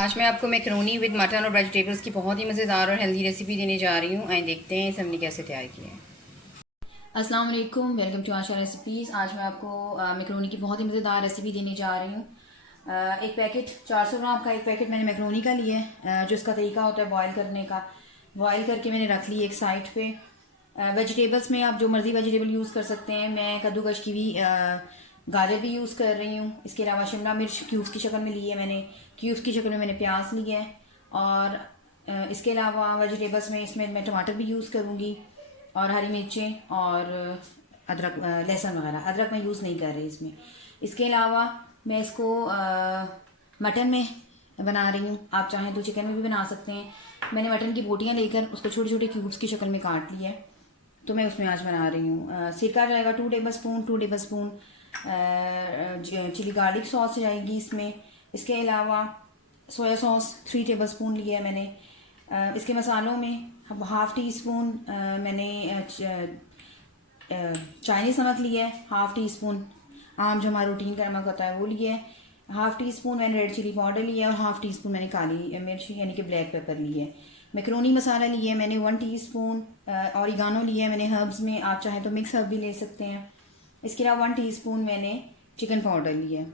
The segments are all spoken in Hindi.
आज मैं आपको मैकरोनी विद मटन और वेजिटेबल्स की बहुत ही मज़ेदार और हेल्दी रेसिपी देने जा रही हूँ। आइए देखते हैं इसे हमने कैसे तैयार किया है। अस्सलाम वालेकुम, वेलकम टू आशा रेसिपीज़। आज मैं आपको मैकरोनी की बहुत ही मज़ेदार रेसिपी देने जा रही हूँ। एक पैकेट 400 ग्राम का एक पैकेट मैंने मैकरोनी का लिया है। जो इसका तरीका होता है बॉयल करने का, बॉयल करके मैंने रख ली एक साइड पे। वेजिटेबल्स में आप जो मर्ज़ी वेजिटेबल यूज़ कर सकते हैं। मैं कद्दूकश की भी गाजर भी यूज़ कर रही हूँ। इसके अलावा शिमला मिर्च क्यूब्स की शक्ल में ली है मैंने, क्यूब्स की शक्ल में मैंने प्याज लिया है। और इसके अलावा वेजिटेबल्स में इसमें मैं टमाटर भी यूज़ करूँगी और हरी मिर्चें और अदरक, लहसुन वगैरह। अदरक मैं यूज़ नहीं कर रही इसमें। इसके अलावा मैं इसको मटन में बना रही हूँ। आप चाहें तो चिकन में भी बना सकते हैं। मैंने मटन की बोटियाँ लेकर उसको छोटे छोटे क्यूब्स की शक्ल में काट लिया है, तो मैं उसमें आज बना रही हूँ। सिरका जाएगा 2 tablespoon. Chilli garlic sauce जाएगी इसमें। इसके अलावा सोया सॉस 3 टेबल स्पून लिया है मैंने। इसके मसालों में हाफ़ टी स्पून मैंने चाइनीज़ नमक लिया है, हाफ़ टी स्पून आम जो हमारा रूटीन का नमक होता है वो लिया है, हाफ़ टी स्पून मैंने रेड चिली पाउडर लिया है और हाफ़ टी स्पून मैंने काली मिर्च यानी कि ब्लैक पेपर लिया है। मैक्रोनी मसाला लिया है मैंने 1 टीस्पून। ऑरिगानो लिया है मैंने हर्ब्स में, आप चाहें तो मिक्स हर्ब भी ले सकते हैं। इसके अलावा 1 टीस्पून मैंने चिकन पाउडर लिया है।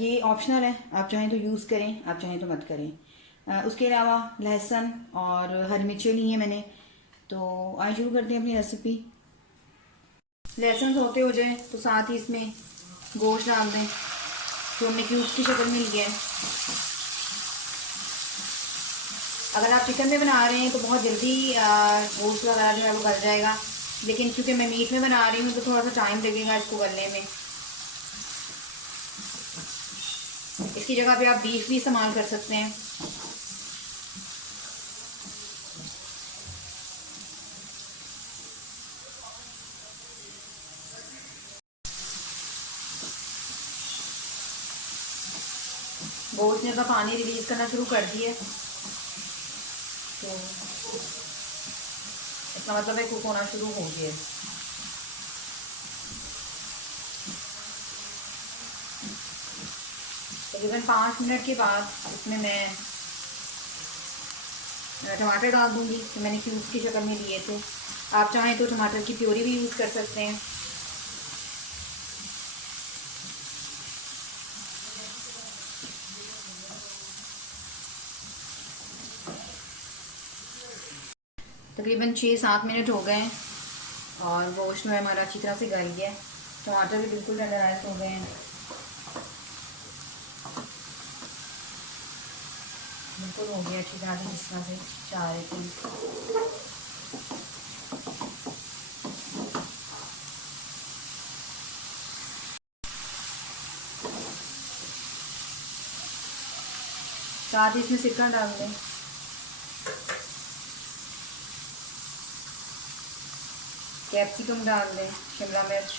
ये ऑप्शनल है, आप चाहें तो यूज़ करें, आप चाहें तो मत करें। उसके अलावा लहसुन और हरी मिर्चें ली हैं मैंने। तो आज शुरू करते हैं अपनी रेसिपी। लहसुन होते हो जाए तो साथ ही इसमें गोश्त डाल दें जो हमने क्यूब्स की शक्ल में लिया है। अगर आप चिकन में बना रहे हैं तो बहुत जल्दी गोश्त वगैरह जो है वो गल जाएगा, लेकिन क्योंकि मैं मीट में बना रही हूँ तो थोड़ा सा टाइम लगेगा इसको गलने में। इसकी जगह पे आप बीफ भी इस्तेमाल कर सकते हैं। गोश्त ने अपना पानी रिलीज करना शुरू कर दिया, तो इसका मतलब है कुक होना शुरू हो गया। तकरीबन 5 मिनट के बाद इसमें मैं टमाटर डाल दूंगी तो मैंने क्यूब्स की शक्ल में लिए थे। आप चाहें तो टमाटर की प्योरी भी यूज़ कर सकते हैं। तकरीबन 6-7 मिनट हो गए हैं और गोश्त में हमारा अच्छी तरह से गल गया है। टमाटर भी बिल्कुल टेंडराइज हो गए हैं, बिल्कुल हो गया अच्छी तरह से जिस तरह से चाह रहे थे। साथ ही इसमें सिरका डाल दें। कैप्सिकम डाल दें, शिमला मिर्च,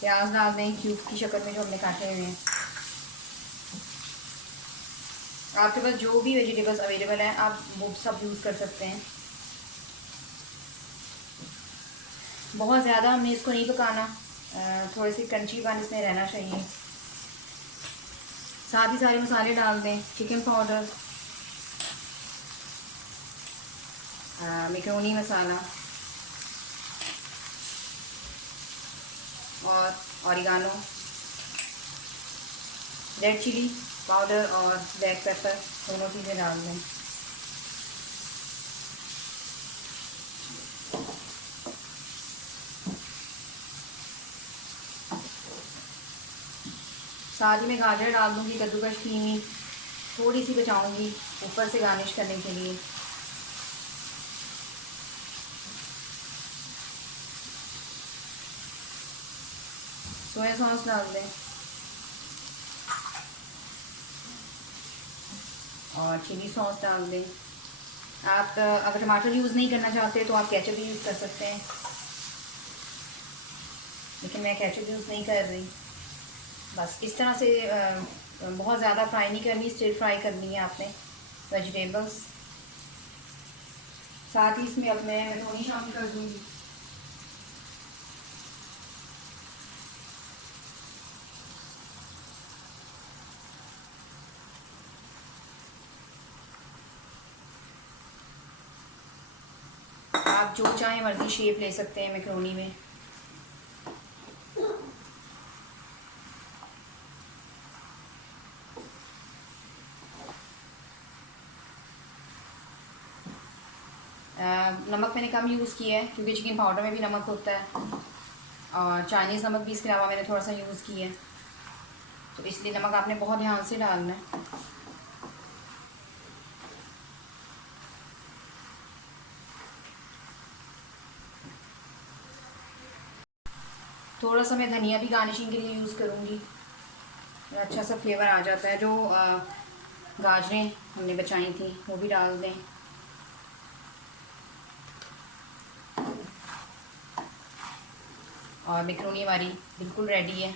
प्याज डाल दें क्यूब की शक्ल में जो हमने काटे हुए हैं। आपके पास जो भी वेजिटेबल्स अवेलेबल हैं आप वो सब यूज़ कर सकते हैं। बहुत ज़्यादा हमने इसको नहीं पकाना, थोड़ी सी क्रंचीपन इसमें रहना चाहिए। साथ ही सारे मसाले डाल दें, चिकन पाउडर, मैक्रोनी मसाला और ऑरिगानो, रेड चिली पाउडर और ब्लैक पेपर, दोनों चीज़ें डाल दें। साथ ही मैं गाजर डाल दूँगी, कद्दूकश की हुई, थोड़ी सी बचाऊँगी ऊपर से गार्निश करने के लिए। सोया सॉस डाल दें और चिली सॉस डाल दें। आप अगर टमाटर यूज़ नहीं करना चाहते तो आप केचप भी यूज़ कर सकते हैं, लेकिन मैं केचप यूज़ नहीं कर रही। बस इस तरह से बहुत ज़्यादा फ्राई नहीं करनी, स्टिर फ्राई करनी है आपने वेजिटेबल्स। साथ ही इसमें अब मैं मैक्रोनी शामिल कर दूँगी। आप जो चाहें मर्जी शेप ले सकते हैं मैक्रोनी में। नमक मैंने कम यूज़ किया है क्योंकि चिकन पाउडर में भी नमक होता है और चाइनीज़ नमक भी इसके अलावा मैंने थोड़ा सा यूज़ किया है, तो इसलिए नमक आपने बहुत ध्यान से डालना है। थोड़ा सा मैं धनिया भी गार्निशिंग के लिए यूज़ करूँगी, अच्छा सा फ्लेवर आ जाता है। जो गाजरें हमने बचाई थी वो भी डाल दें। और मैक्रोनी हमारी बिल्कुल रेडी है।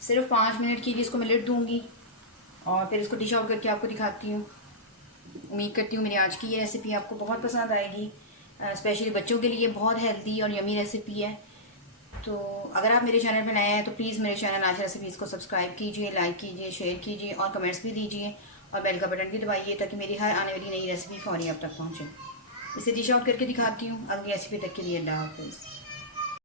सिर्फ 5 मिनट के लिए इसको मैं लिड दूँगी और फिर इसको डिश आउट करके आपको दिखाती हूँ। उम्मीद करती हूँ मेरी आज की ये रेसिपी आपको बहुत पसंद आएगी। स्पेशली बच्चों के लिए बहुत हेल्दी और यमी रेसिपी है। तो अगर आप मेरे चैनल पर नए हैं तो प्लीज़ मेरे चैनल आशा रेसिपीज़ को सब्सक्राइब कीजिए, लाइक कीजिए, शेयर कीजिए और कमेंट्स भी दीजिए और बेल का बटन भी दबाइए ताकि मेरी हर आने वाली नई रेसिपी फौरी आप तक पहुँचे। इसे डिश आउट करके दिखाती हूँ। अगली रेसिपी तक के लिए अल्लाह हाफ़िज़।